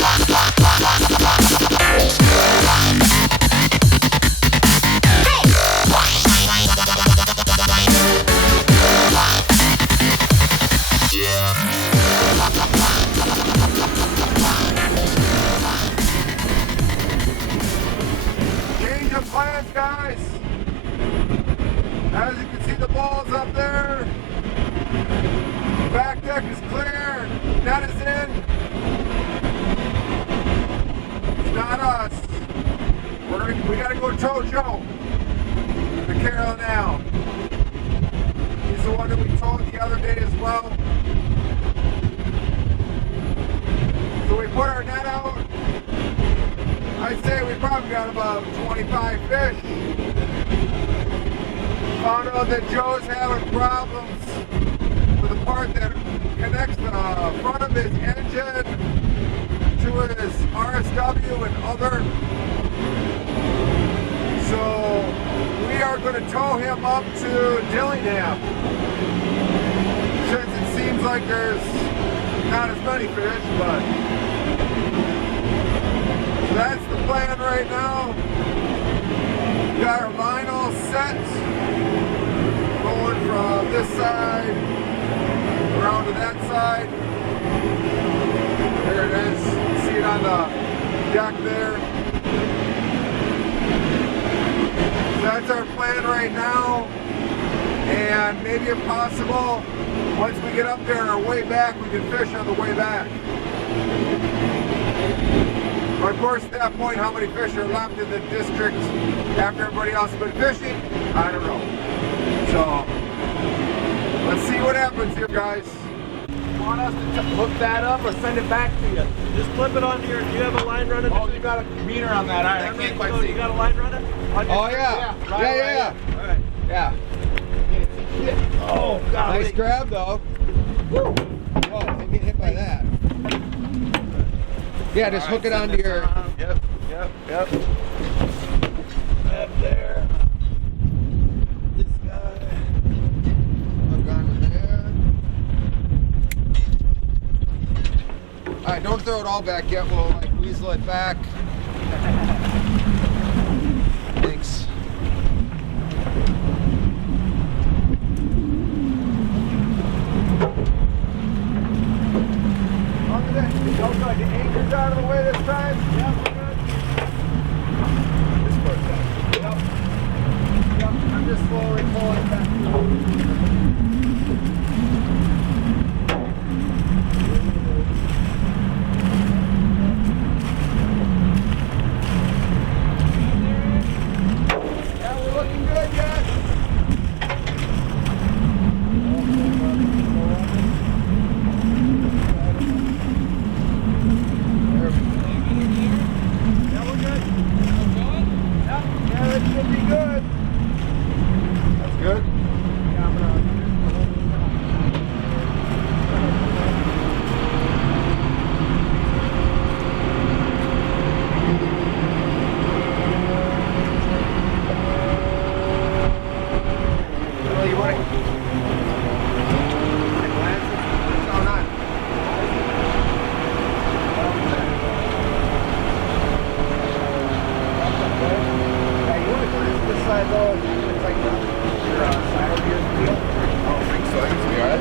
Change of plans, guys. As you can see, the ball's up there. Back deck is clear. Net is in. It's not us. We gotta go tow Joe. The Karlyn now. He's the one that we towed the other day as well. So we put our net out. I'd say we probably got about 25 fish. Found out that Joe's having problems with the part that connects the front of his engine to his RSW and other. So we are going to tow him up to Dillingham. Since it seems like there's not as many fish, but so that's the plan right now. We got our line all set. Going from this side around to that side. There it is. You see it on the deck there. So that's our plan right now. And maybe if possible, once we get up there on our way back, we can fish on the way back. But of course, at that point, how many fish are left in the district after everybody else has been fishing? I don't know. So, let's see what happens here, guys. You want us to hook that up or send it back to you? Just clip it onto your, do you have a line running? Oh, you got a meter on that. All right, I can't quite see. You got a line running? Oh, yeah. Yeah. All right. Yeah. Oh, God. Nice grab, though. Woo. Whoa, don't get hit by that. Yeah, just hook it onto your... Yep. Up there. This guy. Hook onto there. Alright, don't throw it all back yet. We'll, like, weasel it back. Thanks. Outside the anchor's out of the way this time. Yeah, we're good. This part's out. Yep. I'm just slowly pulling it back. Yeah, we're looking good, guys.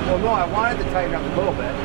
Well, no, I wanted to tighten up a little bit.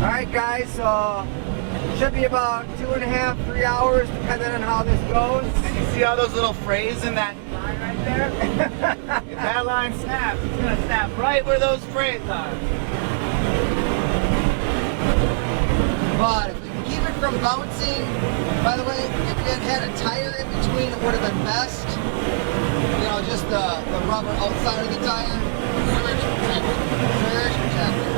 Alright guys, should be about 2.5, 3 hours depending on how this goes. And you see all those little frays in that line right there? If that line snaps, it's going to snap right where those frays are. But if we can keep it from bouncing, by the way, if it had a tire in between, it would have been best. You know, just the rubber outside of the tire. Surge protector.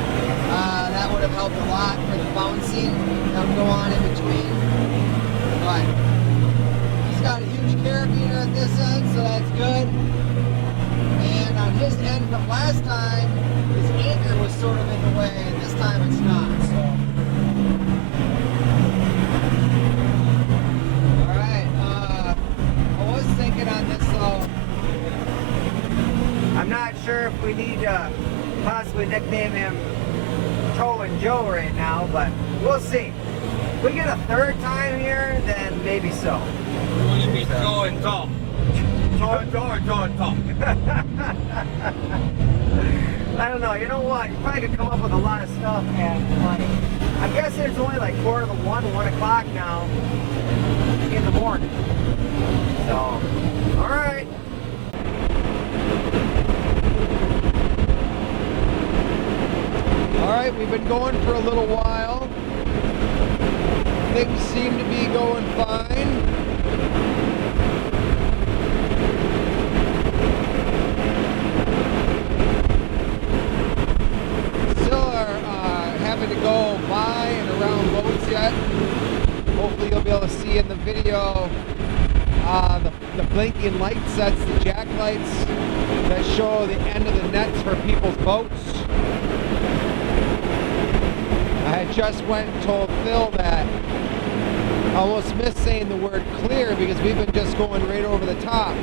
That would have helped a lot for the bouncing that would go on in between. But he's got a huge carabiner at this end, so that's good. And on his end from last time, his anchor was sort of in the way, and this time it's not. So, all right. I was thinking on this though. I'm not sure if we need to possibly nickname him Toe and Joe right now, but we'll see. If we get a third time here, then maybe so. Will you be Joe and Tom? Joe and Tom. I don't know. You know what? You probably could come up with a lot of stuff, and like, I guess it's only like 1 o'clock now in the morning. So, all right. All right, we've been going for a little while. Things seem to be going fine. Still are having to go by and around boats yet. Hopefully you'll be able to see in the video the blinking light sets, the jack lights that show the end of the nets for people's boats. I just went and told Phil that I almost missed saying the word clear because we've been just going right over the top.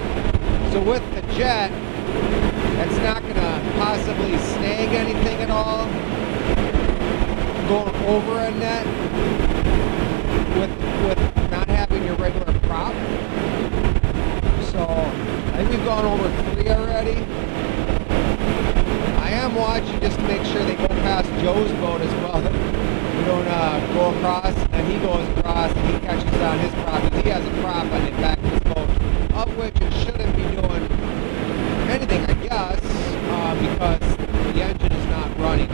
So with the jet, it's not going to possibly snag anything at all going over a net with not having your regular prop. So I think we've gone over 3 already. I am watching just to make sure they go past Joe's boat as well. We don't go across and he goes across and he catches on his prop because he has a prop on the back of his boat, of which it shouldn't be doing anything, I guess, because the engine is not running.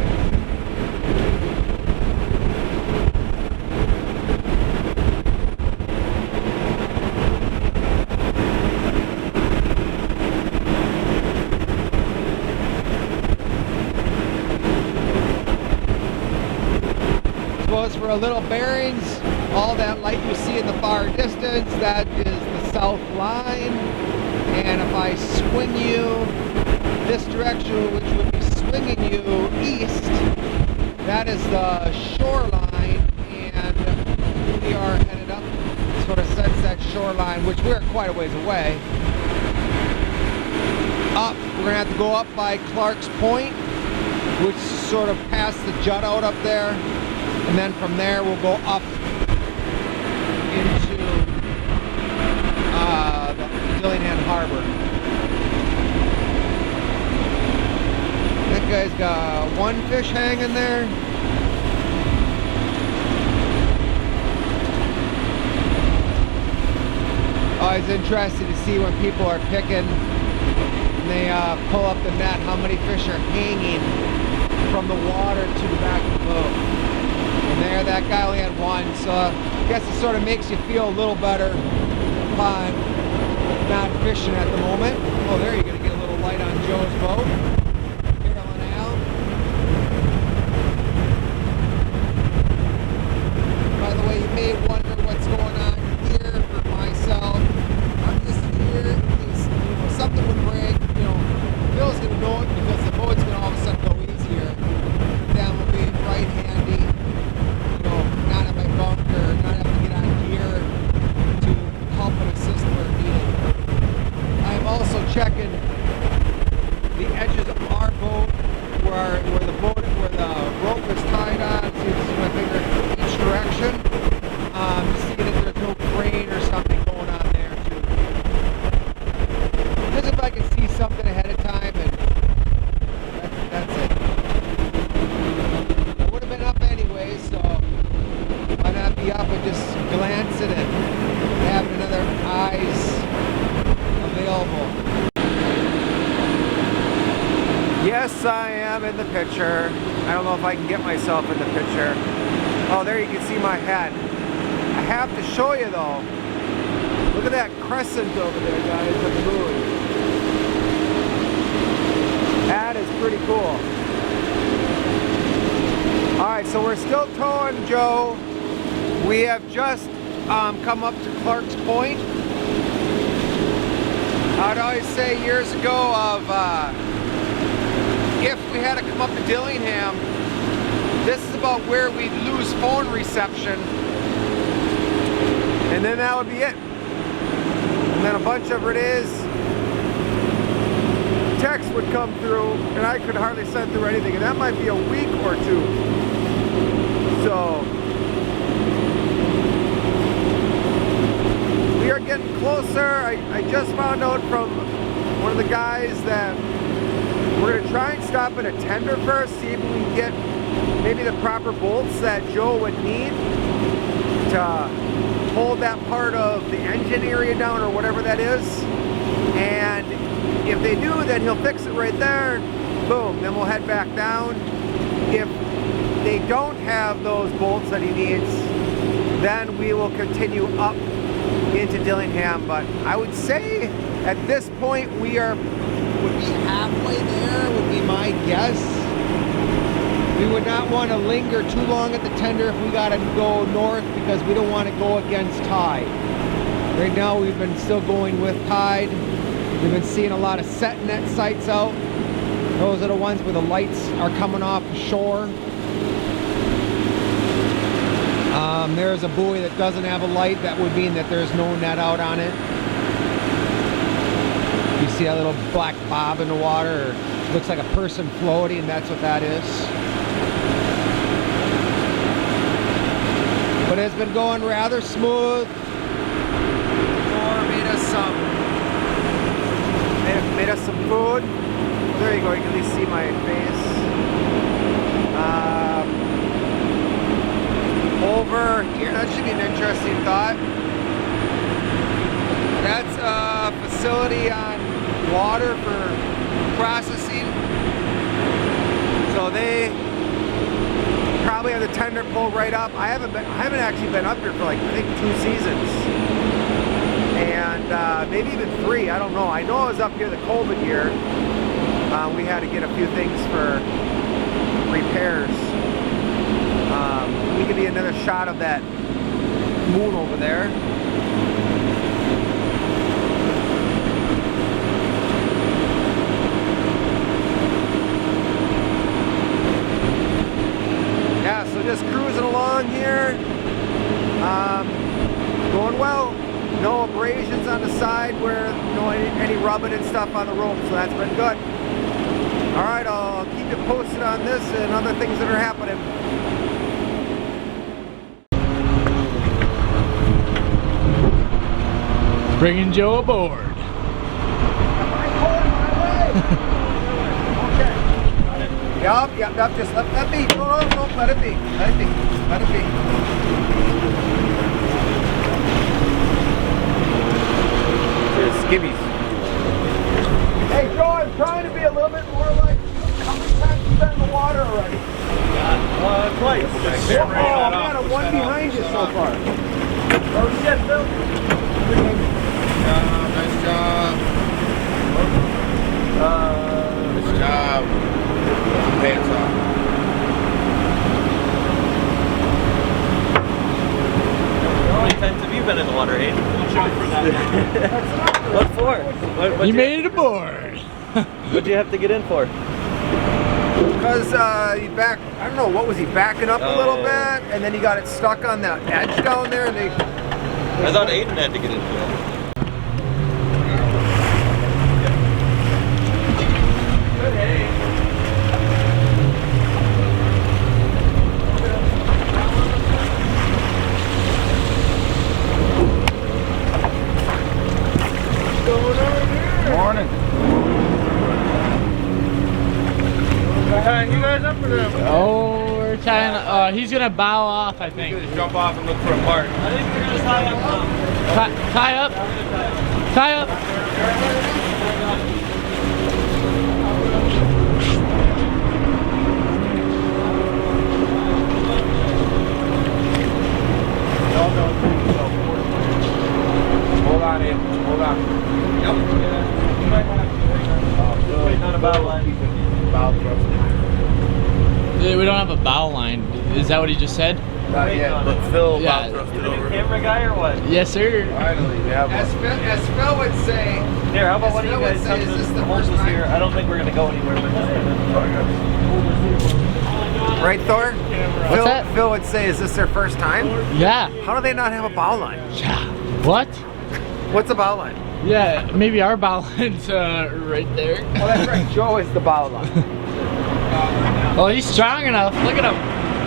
For a little bearings, all that light you see in the far distance, that is the south line. And if I swing you this direction, which would be swinging you east, that is the shoreline, and we are headed up, sort of sense that shoreline, which we're quite a ways away. Up, we're gonna have to go up by Clark's Point, which sort of past the jut out up there. And then from there, we'll go up into the Dillingham Harbor. That guy's got one fish hanging there. Always interested to see when people are picking and they pull up the net, how many fish are hanging from the water to the back of the boat. And there, that guy only had one, so I guess it sort of makes you feel a little better upon not fishing at the moment. Oh, there you're going to get a little light on Joe's boat. Karlyn out. By the way, you may wonder what's going on here for myself. I'm just here in case something would break. Phil's going to know it because the boat's going to all of a sudden go easier. That will be right handy. Not at my bunker, not have to get on gear to help and assist where needed. I'm also checking the edges of our boat where the rope is tied on. See, this is my finger each direction. Seeing if there's no crane or something going on there too. Just if I can see something ahead of time, and that's it. I would have been up anyway, so why not be up and just glance at it and have another eyes available. Yes, I am in the picture. I don't know if I can get myself in the picture. Oh, there you can see my head. have to show you though. Look at that crescent over there, guys, of the moon. That is pretty cool. Alright, so we're still towing Joe. We have just come up to Clark's Point. I'd always say years ago of if we had to come up to Dillingham, this is about where we'd lose phone reception, and then that would be it. And then a bunch of it is text would come through, and I could hardly send through anything, and that might be a week or two. So we are getting closer. I just found out from one of the guys that we're gonna try and stop at a tender first, see if we can get maybe the proper bolts that Joe would need to hold that part of the engine area down or whatever that is. And if they do, then he'll fix it right there. Boom, then we'll head back down. If they don't have those bolts that he needs, then we will continue up into Dillingham. But I would say at this point would be halfway there, would be my guess. We would not want to linger too long at the tender if we got to go north, because we don't want to go against tide. Right now we've been still going with tide. We've been seeing a lot of set net sites out. Those are the ones where the lights are coming off the shore. There's a buoy that doesn't have a light. That would mean that there's no net out on it. You see a little black bob in the water, or looks like a person floating, and that's what that is. But it's been going rather smooth. Thor made us some food. There you go, you can at least see my face. Over here, that should be an interesting thought. That's a facility on water for processing. So they probably have the tender pull right up. I haven't actually been up here for like, I think 2 seasons. And maybe even 3, I don't know. I know I was up here the COVID year. We had to get a few things for repairs. We could be another shot of that moon over there. Yeah, so just cruising along here. Going well. No abrasions on the side where any rubbing and stuff on the rope, so that's been good. Alright, I'll keep you posted on this and other things that are happening. Bringing Joe aboard. Yup, just let that be. No, let it be. Let it be. Let it be. There's skimmies. Hey, Joe, I'm trying to be a little bit more like, how many times you been in the water already? Twice. Oh, man, I'm one behind you so far. Oh, shit, Bill. Nice job. Nice job. Pants off. How many times have you been in the water, Aiden? What for? You made it aboard. What'd you have to get in for? Because he I don't know, what was he backing up a little bit, and then he got it stuck on that edge down there, and I thought Aiden had to get into it. Morning. You guys up for them? Oh, we're trying to, he's gonna bow off, I think. Just jump off and look for a part. I think we're gonna tie up now. Tie up. Tie up. No. rock. Yep. You might have to wait on a bow line. We don't have a bow line. Is that what he just said? Not Wait yet. on But it. Phil Yeah. thrusted Is it over. a camera guy or what? Yes, sir. Finally, we have As one. Phil would say, Here, how about Yes, one of you I would guys say, come is this the to hold first us time? here? I don't think we're gonna go anywhere, but right, Thor? What's that? Phil would say, is this their first time? Yeah. How do they not have a bow line? Yeah. What? What's a bow line? Yeah, maybe our bow line's right there. Oh, that's right. Joe is the bow line. Oh, he's strong enough. Look at him.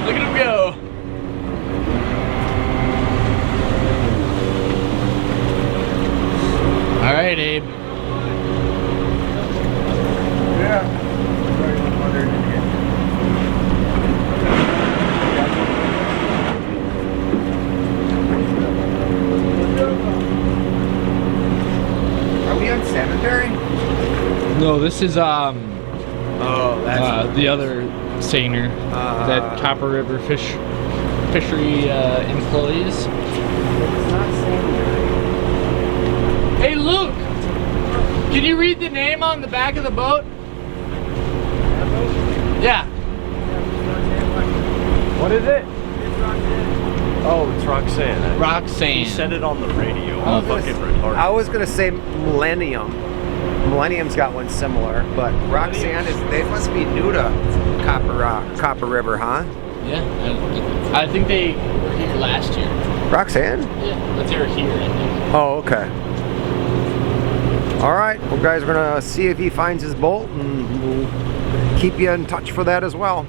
Look at him go. All right, Abe. Yeah. Sorry, I'm wondering again. Are we on Cemetery? No, this is Oh, that's the other seiner that Copper River fishery employees. it's not Cemetery. Hey, Luke, can you read the name on the back of the boat? Yeah. what is it? Oh, it's Roxanne. Roxanne. He said it on the radio. I I'm was fucking gonna- retarded. I was gonna say Millennium. Millennium's got one similar, but Roxanne they must be new to Copper River, huh? Yeah. I think they were here last year. Roxanne? Yeah, but they were here, I think. Oh, okay. All right, well, guys, we're gonna see if he finds his bolt, and we'll keep you in touch for that as well.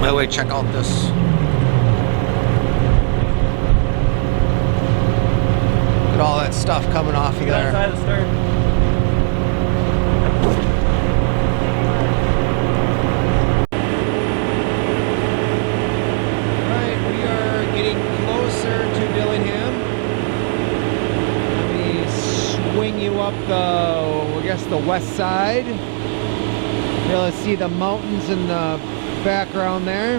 By the way, check out this. Look at all that stuff coming off of there. Outside the stern. Alright, we are getting closer to Dillingham. Let me swing you up I guess the west side. Be able to see the mountains in the background there.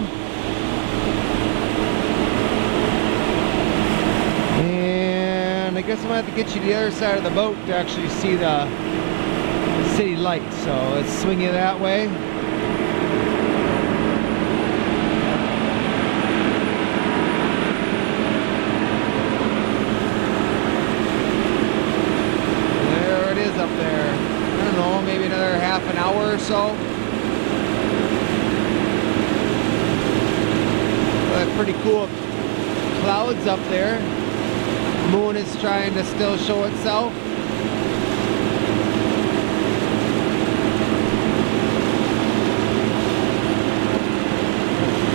And I guess I'm gonna have to get you to the other side of the boat to actually see the city lights. So let's swing you that way. There it is up there. I don't know, maybe another half an hour or so. But pretty cool clouds up there. Moon is trying to still show itself.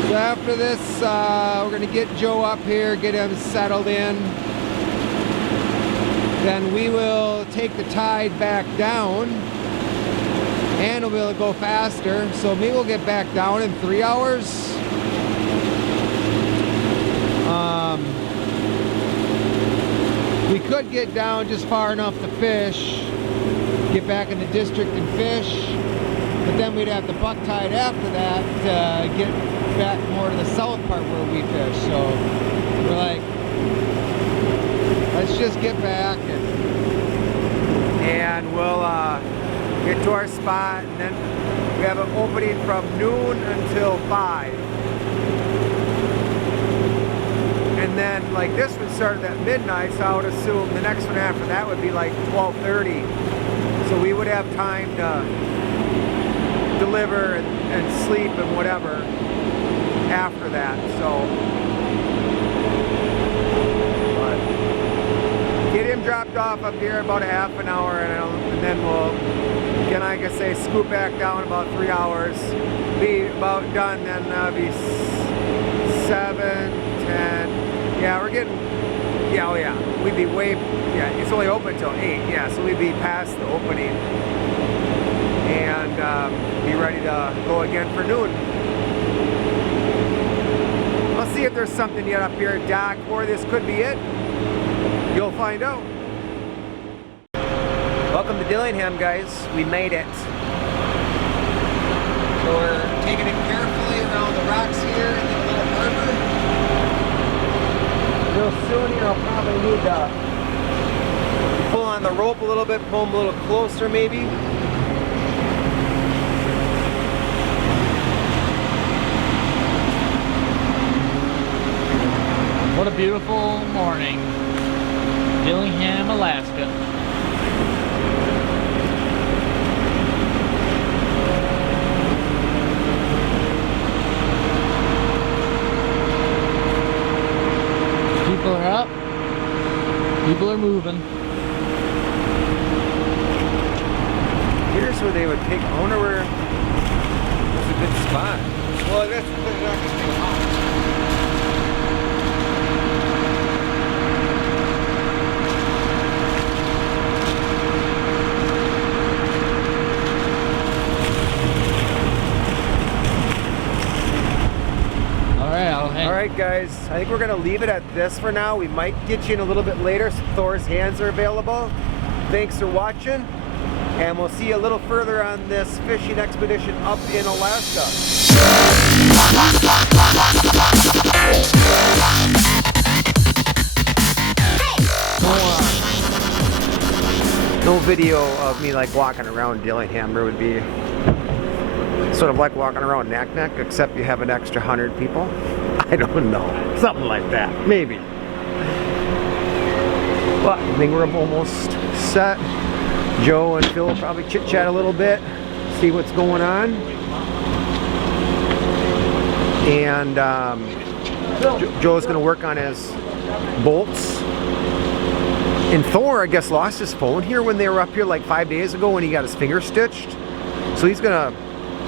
So after this, we're gonna get Joe up here, get him settled in. Then we will take the tide back down and we'll be able to go faster. So maybe we'll get back down in 3 hours. We could get down just far enough to fish, get back in the district and fish, but then we'd have the buck tide after that to get back more to the south part where we fish. So we're like, let's just get back and we'll get to our spot, and then we have an opening from noon until 5. And then like this one started at midnight, so I would assume the next one after that would be like 12:30. So we would have time to deliver and sleep and whatever after that. So but get him dropped off up here about a half an hour, and then we'll, again, like I say, scoot back down about 3 hours. Be about done, then be 7, 10. Yeah, we're getting, yeah, oh yeah, we'd be way, yeah, it's only open until 8, yeah, so we'd be past the opening and be ready to go again for noon. Let's see if there's something yet up here at dock, or this could be it. You'll find out. Welcome to Dillingham, guys. We made it. So we're taking it carefully around the rocks here in the little harbor. real soon here I'll probably need to pull on the rope a little bit, pull them a little closer maybe. What a beautiful morning. Dillingham, Alaska. People are up. People are moving. Here's where they would take. I wonder where. It's a good spot. Well, that's not just too hot. Alright guys, I think we're going to leave it at this for now. We might get you in a little bit later so Thor's hands are available. Thanks for watching, and we'll see you a little further on this fishing expedition up in Alaska. No video of me like walking around Dillingham. It would be sort of like walking around Knack-Knack, except you have an extra 100 people. I don't know. Something like that. Maybe. But I think we're almost set. Joe and Phil will probably chit-chat a little bit, see what's going on. And Joe's going to work on his bolts. And Thor, I guess, lost his phone here when they were up here like 5 days ago when he got his finger stitched. So he's going to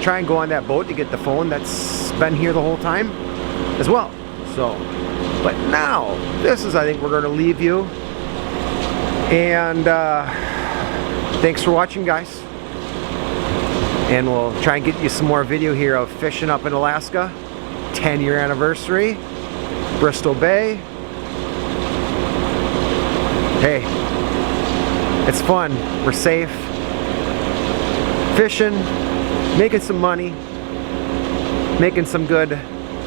try and go on that boat to get the phone that's been here the whole time as well. So, but now this is, I think we're going to leave you, and thanks for watching guys, and we'll try and get you some more video here of fishing up in Alaska. 10-year anniversary, Bristol Bay. Hey, it's fun, we're safe fishing, making some money, making some good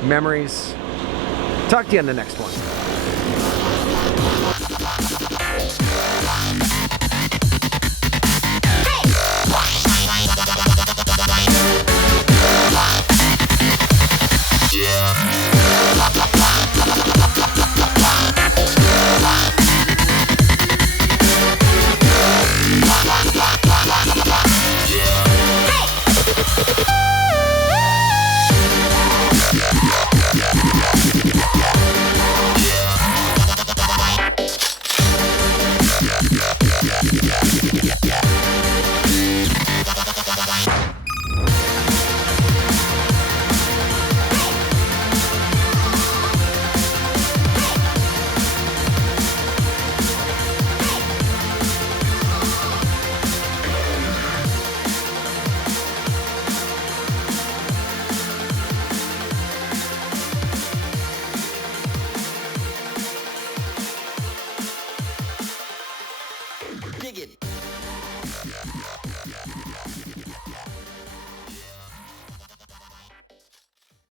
memories. Talk to you in the next one.